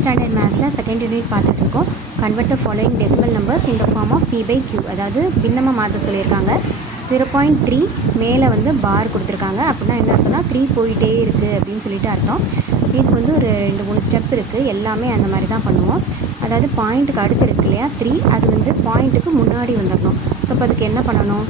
11th standard மேத்ஸில் second unit பார்த்துட்டு இருக்கோம். Convert the following decimal numbers in the form of p/q. அதாவது பின்னமாக மாற்ற சொல்லியிருக்காங்க. 0.3 மேலே வந்து பார் கொடுத்துருக்காங்க. அப்படின்னா என்ன அர்த்தம்னா 3 போயிட்டே இருக்குது அப்படின்னு சொல்லிட்டு அர்த்தம். இதுக்கு வந்து ஒரு 2-3 ஸ்டெப் இருக்குது. எல்லாமே அந்த மாதிரி தான் பண்ணுவோம். அதாவது பாயிண்ட்டுக்கு அடுத்து இருக்கு இல்லையா 3, அது வந்து பாயிண்ட்டுக்கு முன்னாடி வந்துடணும். ஸோ இப்போ அதுக்கு என்ன பண்ணணும்,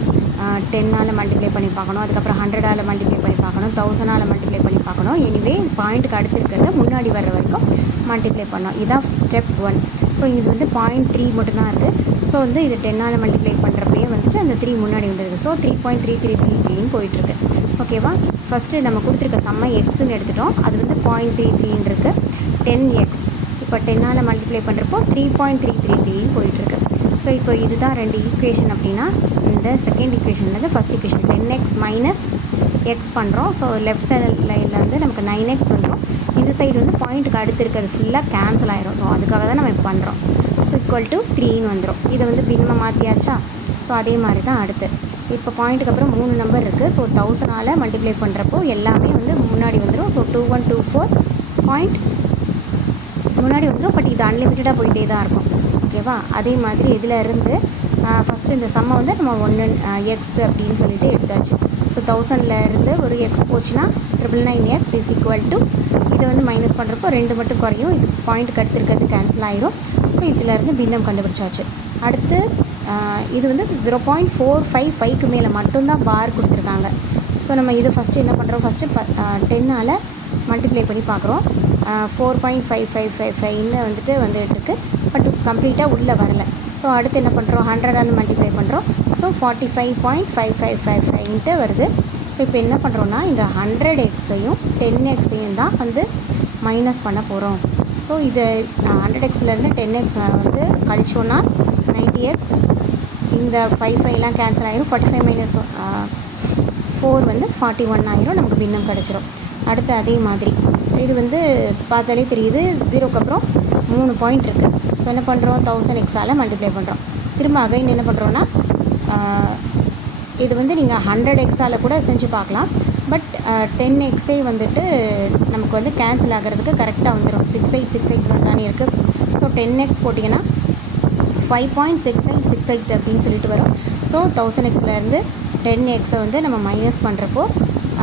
10ஆல் மல்டிப்ளை பண்ணி பார்க்கணும், அதுக்கப்புறம் 100ஆல் மல்டிப்ளை பண்ணி பார்க்கணும், 1000ஆல் மல்டிப்ளை பண்ணி பார்க்கணும். எனிவே பாயிண்ட்டுக்கு அடுத்து இருக்கிறத முன்னாடி வர்ற வரைக்கும் மல்டிப்ளை பண்ணோம். இதுதான் ஸ்டெப் 1. ஸோ இது வந்து 0.3 மட்டும்தான் இருக்குது. ஸோ வந்து இது 10ஆல் மல்டிப்ளை பண்ணுறப்பே வந்துட்டு அந்த 3 முன்னாடி வந்துடுது. ஸோ 3.3333ன்னு போயிட்டுருக்கு. ஓகேவா? ஃபஸ்ட்டு நம்ம கொடுத்துருக்க செம்ம எக்ஸ்ன்னு எடுத்துட்டோம். அது வந்து 0.33 இருக்குது. 10x இப்போ 10ஆல் மல்டிப்ளை பண்ணுறப்போ 3.333ன்னு போயிட்டுருக்கு. ஸோ இப்போ இதுதான் 2 ஈக்குவேஷன். அப்படின்னா இந்த செகண்ட் ஈக்குவேஷன்லேருந்து first equation 10x minus x பண்ணுறோம். ஸோ லெஃப்ட் சைடில் வந்து நமக்கு 9x வந்துடும். இந்த சைடு வந்து பாயிண்ட்டுக்கு அடுத்து இருக்கிறது ஃபுல்லாக கேன்சல் ஆகிரும். ஸோ அதுக்காக தான் நம்ம இப்போ பண்ணுறோம். ஸோ ஈக்குவல் டு 3ன்னு வந்துடும். இதை வந்து பின்னமாக மாற்றியாச்சா? ஸோ அதே மாதிரி தான் அடுத்து. இப்போ பாயிண்ட்டுக்கு அப்புறம் 3 நம்பர் இருக்குது. ஸோ 1000ஆல் மல்டிப்ளை பண்ணுறப்போ எல்லாமே வந்து முன்னாடி வந்துடும். ஸோ 2124 பாயிண்ட் முன்னாடி வந்துடும். பட் இது அன்லிமிட்டடாக போயிட்டே தான் இருக்கும். ஓகேவா? அதே மாதிரி இதில் இருந்து ஃபஸ்ட்டு இந்த சம்மை வந்து நம்ம 1x அப்படின்னு சொல்லிட்டு எடுத்தாச்சு. ஸோ 1000ல் இருந்து ஒரு எக்ஸ் போச்சுன்னா 999x இஸ் ஈக்குவல் டு இதை வந்து மைனஸ் பண்ணுறப்போ 2 மட்டும் குறையும். இது பாயிண்ட்டுக்கு அடுத்து இருக்கிறது கேன்சல் ஆயிரும். ஸோ இதிலேருந்து பின்னம் கண்டுபிடிச்சாச்சு. அடுத்து இது வந்து 0.455க்கு மேலே மட்டும்தான் பார் கொடுத்துருக்காங்க. ஸோ நம்ம இது ஃபஸ்ட்டு என்ன பண்ணுறோம், ஃபஸ்ட்டு 10ஆல் மல்டிப்ளை பண்ணி பார்க்குறோம். 4.5555ன்னு வந்துட்டுருக்கு. பட் கம்ப்ளீட்டாக உள்ளே வரலை. ஸோ அடுத்து என்ன பண்ணுறோம், 100ஆல் மல்டிப்ளை பண்ணுறோம். ஸோ 45.5555ன்ட்டு வருது. ஸோ இப்போ என்ன பண்ணுறோன்னா இந்த 100xஐயும் 10xஐயும் தான் வந்து மைனஸ் பண்ண போகிறோம். ஸோ இது 100xலேருந்து 10x வந்து கழிச்சோன்னா 90x, இந்த 55லாம் கேன்சல் ஆகிரும். 45 மைனஸ் 4 வந்து 41 ஆயிரும். நமக்கு பின்னம் கிடச்சிரும். அடுத்து அதே மாதிரி இது வந்து பார்த்தாலே தெரியுது, 0க்கு அப்புறம் 3 பாயிண்ட் இருக்குது. ஸோ என்ன பண்ணுறோம், 1000xஆல் மல்டிப்ளை பண்ணுறோம். திரும்ப அகைன் என்ன பண்ணுறோன்னா இது வந்து நீங்கள் 100xஆல் கூட செஞ்சு பார்க்கலாம். பட் 10xஐ வந்துட்டு நமக்கு வந்து கேன்சல் ஆகிறதுக்கு கரெக்டாக வந்துடும். 6868 தானே இருக்குது. ஸோ 10x போட்டிங்கன்னா 5.6868 அப்படின்னு சொல்லிட்டு வரும். ஸோ 1000xலேருந்து 10xஐ வந்து நம்ம மைனஸ் பண்ணுறப்போ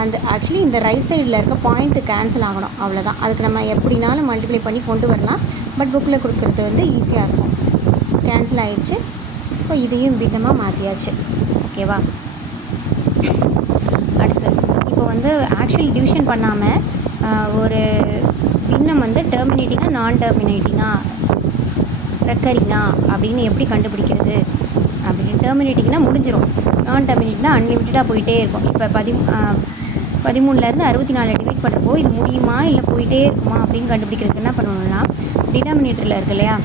அந்த ஆக்சுவலி இந்த ரைட் சைடில் இருக்க பாயிண்ட்டு கேன்சல் ஆகணும். அவ்வளோதான். அதுக்கு நம்ம எப்படினாலும் மல்டிப்ளை பண்ணி கொண்டு வரலாம். பட் புக்கில் கொடுக்குறது வந்து ஈஸியாக இருக்கும். கேன்சல் ஆயிடுச்சு. ஸோ இதையும் பின்னமாக மாற்றியாச்சு. ஓகேவா? அடுத்து இப்போ வந்து ஆக்சுவல் டிவிஷன் பண்ணாமல் ஒரு பின்னம் வந்து டெர்மினேட்டிங்காக நான் டெர்மினேட்டிங்காக ரெக்கரிங்கா அப்படின்னு எப்படி கண்டுபிடிக்கிறது அப்படின்னு. டெர்மினேட்டிங்னா முடிஞ்சிடும், நான் டெர்மினேட்னா அன்லிமிட்டடாக போயிட்டே இருக்கும். இப்போ 13லேருந்து 64 டிவைட் பண்ணுறப்போ இது முடியுமா இல்லை போயிட்டே இருக்குமா அப்படின்னு கண்டுபிடிக்கிறதுக்கு என்ன பண்ணணும்னா, டினாமினேட்டரில் இருக்கு இல்லையா,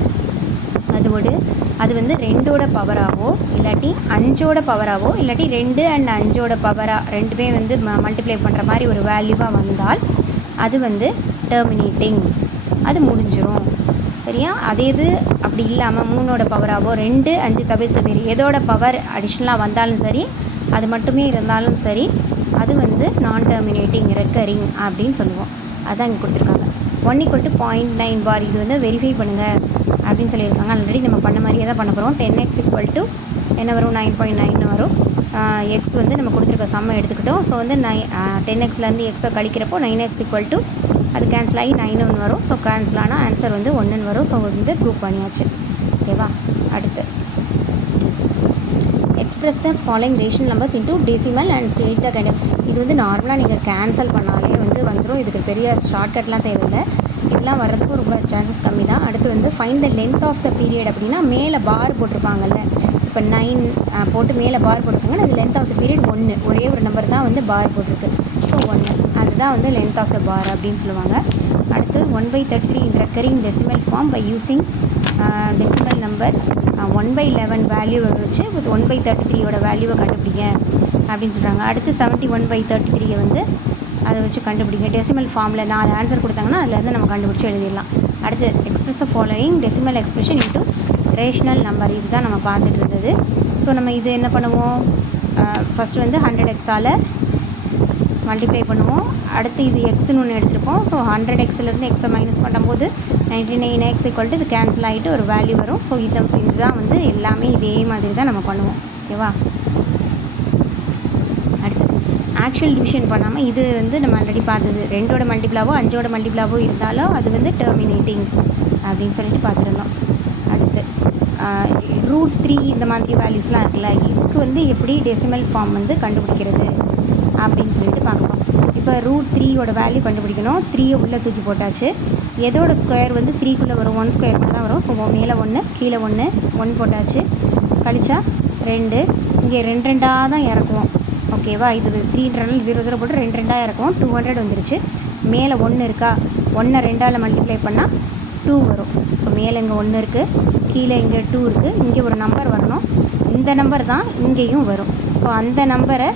அது வந்து 2ஓட பவராகவோ இல்லாட்டி 5ஓட பவராகவோ இல்லாட்டி 2 and 5ஓட பவராக ரெண்டுமே வந்து மல்டிப்ளை பண்ணுற மாதிரி ஒரு வேல்யூவாக வந்தால் அது வந்து டெர்மினேட்டிங், அது முடிஞ்சிடும். சரியா? அதே இது அப்படி இல்லாமல் 3ஓட பவராகவோ 2, 5 தவிர்த்து வேறு எதோட பவர் அடிஷ்னலாக வந்தாலும் சரி, அது மட்டுமே இருந்தாலும் சரி, அது வந்து நான் டெர்மினேட்டிங் ரெக்கரிங் அப்படின்னு சொல்லுவோம். அதான் இங்கே கொடுத்துருக்காங்க. 1 = 0.9 பார். இது வந்து வெரிஃபை பண்ணுங்கள் அப்படின்னு சொல்லியிருக்காங்க. ஆல்ரெடி நம்ம பண்ண மாதிரியே தான் பண்ண போகிறோம். 10x = என்ன வரும், 9.9 வரும். எக்ஸ் வந்து நம்ம கொடுத்துருக்க சம்மை எடுத்துக்கிட்டோம். ஸோ வந்து 10xலேருந்து எக்ஸை கழிக்கிறப்போ 9x = அது கேன்சல் ஆகி 9 வரும். ஸோ கேன்சல் ஆனால் ஆன்சர் வந்து 1 வரும். ஸோ வந்து ப்ரூவ் பண்ணியாச்சு. ஓகேவா? அடுத்து express the following rational numbers into decimal and state the kind. இது வந்து நார்மலாக நீங்கள் கேன்சல் பண்ணாலே வந்துடும். இதுக்கு பெரிய ஷார்ட்கட்லாம் தேவையில்லை. இதெல்லாம் வர்றதுக்கும் ரொம்ப சான்சஸ் கம்மி தான். அடுத்து வந்து find the length of the period. அப்படின்னா மேலே பார் போட்டிருப்பாங்கல்ல, இப்போ 9 போட்டு மேலே பார் போட்டிருப்பாங்கன்னா அது லென்த் ஆஃப் த பீரியட் 1. ஒரே ஒரு நம்பர் தான் வந்து பார் போட்டிருக்கு. ஸோ 1 அதுதான் வந்து லென்த் ஆஃப் த பார் அப்படின்னு சொல்லுவாங்க. அடுத்து 1/33 in recurring decimal form by using decimal number 1/11 வேல்யூவை வச்சு 1/33யோட வேல்யூவை கண்டுபிடிங்க அப்படின்னு சொல்கிறாங்க. அடுத்து 71/33 வந்து அதை வச்சு கண்டுபிடிங்க. டெசிமல் ஃபார்மில் 4 ஆன்சர் கொடுத்தாங்கன்னா அதிலேருந்து நம்ம கண்டுபிடிச்சி எழுதிடலாம். அடுத்து express following decimal expression into rational number. இதுதான் நம்ம பார்த்துட்டு இருந்தது. ஸோ நம்ம இது என்ன பண்ணுவோம், ஃபஸ்ட்டு வந்து 100xஆல் மல்டிப்ளை பண்ணுவோம். அடுத்து இது எக்ஸ்னு ஒன்று எடுத்திருப்போம். ஸோ 100xலேருந்து எக்ஸை மைனஸ் பண்ணும்போது 99x = இது கேன்சல் ஆகிட்டு ஒரு வேல்யூ வரும். ஸோ இதுதான் வந்து எல்லாமே இதே மாதிரி தான் நம்ம பண்ணுவோம். ஓகேவா? அடுத்து ஆக்சுவல் டிவிஷன் பண்ணாமல் இது வந்து நம்ம ஆல்ரெடி பார்த்தது 2ஓட மல்டிப்ளாவோ 5ஓட மல்டிப்ளாவோ இருந்தாலும் அது வந்து டெர்மினேட்டிங் அப்படின்னு சொல்லிட்டு பார்த்துருந்தோம். அடுத்து √3 இந்த மாதிரி வேல்யூஸ்லாம் இருக்குல்ல, இதுக்கு வந்து எப்படி டெசிமல் ஃபார்ம் வந்து கண்டுபிடிக்கிறது அப்படின்னு சொல்லிட்டு பார்க்கலாம். இப்போ √3யோட வேல்யூ கண்டுபிடிக்கணும். 3யை உள்ளே தூக்கி போட்டாச்சு. எதோட ஸ்கொயர் வந்து 3க்குள்ளே வரும்? 1 ஸ்கொயர் மட்டும் தான் வரும். ஸோ மேலே 1 கீழே 1 போட்டாச்சு. கழிச்சா 2, இங்கே 2 2ஆக தான் இறக்குவோம். ஓகேவா? இது 3ன்றனால 0 0 போட்டு 2 2ஆக இறக்குவோம். 200 வந்துருச்சு. மேலே 1 இருக்கா, 1 2ஆல் மல்டிப்ளை பண்ணால் 2 வரும். ஸோ மேலே இங்கே 1 இருக்குது, கீழே இங்கே 2 இருக்குது. இங்கே ஒரு நம்பர் வரணும். இந்த நம்பர் தான் இங்கேயும் வரும். ஸோ அந்த நம்பரை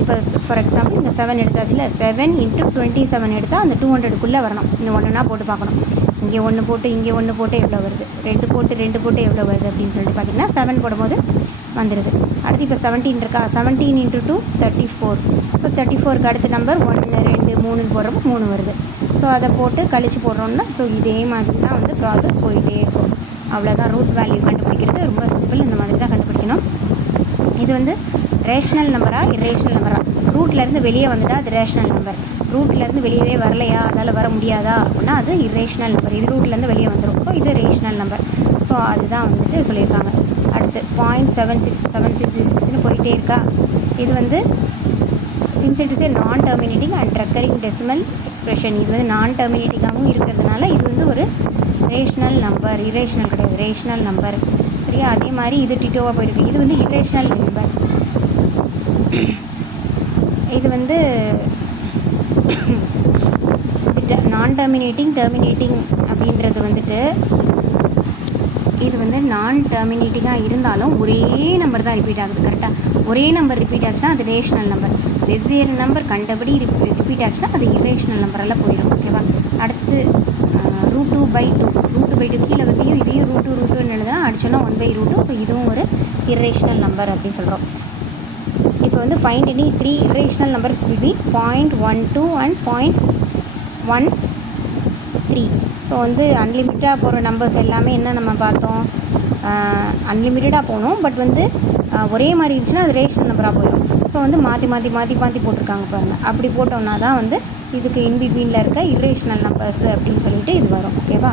இப்போ ஃபார் எக்ஸாம்பிள் இங்கே 7 எடுத்தாச்சுல, 7 × 27 எடுத்தால் அந்த 200க்குள்ளே வரணும். இந்த ஒன்றுனா போட்டு பார்க்கணும். இங்கே 1 போட்டு இங்கே 1 போட்டு எவ்வளோ வருது, 2 போட்டு எவ்வளோ வருது அப்படின்னு சொல்லிட்டு பார்த்தீங்கன்னா 7 போடும்போது வந்துடுது. அடுத்து இப்போ 17 இருக்கா, 17 × 2 34. ஸோ 34க்கு அடுத்த நம்பர் 1 2 3 போடுறப்போ 3 வருது. ஸோ அதை போட்டு கழித்து போடுறோம்னா ஸோ இதே மாதிரி தான் வந்து ப்ராசஸ் போயிட்டே இருக்கும். அவ்வளோதான். ரூட் வேல்யூ கண்டுபிடிக்கிறது ரொம்ப சிம்பிள். இந்த மாதிரி தான் கண்டுபிடிக்கணும். இது வந்து ரேஷ்னல் நம்பரா இரேஷ்னல் நம்பரா? ரூட்லேருந்து வெளியே வந்துட்டால் அது ரேஷ்னல் நம்பர். ரூட்லேருந்து வெளியவே வரலையா, அதால் வர முடியாதா அப்படின்னா அது இரேஷ்னல் நம்பர். இது ரூட்லேருந்து வெளியே வந்துடும். ஸோ இது ரேஷ்னல் நம்பர். ஸோ அதுதான் வந்துட்டு சொல்லியிருக்காங்க. அடுத்து 0.7676 போயிட்டே இருக்கா. இது வந்து சின்ஸ் இட் இஸ் ஏ நான் terminating and recurring decimal expression, இது வந்து நான் டெர்மினேட்டிங்காகவும் இருக்கிறதுனால இது வந்து ஒரு ரேஷ்னல் நம்பர். இரேஷ்னல் கிடையாது, ரேஷ்னல் நம்பர். சரியா? அதே மாதிரி இது டிட்டோவாக போயிருக்கு. இது வந்து இரேஷ்னல் நம்பர். இது வந்து நான் டெர்மினேட்டிங் அப்படின்றது வந்துட்டு இது வந்து நான் டெர்மினேட்டிங்காக இருந்தாலும் ஒரே நம்பர் தான் ரிப்பீட் ஆகுது. கரெக்டாக ஒரே நம்பர் ரிப்பீட் ஆச்சுன்னா அது ரேஷ்னல் நம்பர். வெவ்வேறு நம்பர் கண்டபடி ரிப்பீட் ஆச்சுன்னா அது இரேஷ்னல் நம்பரெல்லாம் போயிடும். ஓகேவா? அடுத்து √2/2 கீழே வந்து இதையும் √2 எழுதுனா அடிச்சோன்னா 1/√2. ஸோ இதுவும் ஒரு இரேஷ்னல் நம்பர் அப்படின்னு சொல்கிறோம். இப்போ வந்து find any 3 irrational numbers between 0.12 and 0.13. So வந்து அன்லிமிட்டடாக போகிற நம்பர்ஸ் எல்லாமே என்ன நம்ம பார்த்தோம், அன்லிமிட்டடாக போகணும். பட் வந்து ஒரே மாதிரி இருந்துச்சுன்னா அது ரேஷ்னல் நம்பராக போயிடும். ஸோ வந்து மாற்றி போட்டிருக்காங்க பாருங்கள். அப்படி போட்டோம்னா தான் வந்து இதுக்கு இன்பிட்வீனில் இருக்க இரேஷ்னல் நம்பர்ஸ் அப்படின்னு சொல்லிட்டு இது வரும். ஓகேவா?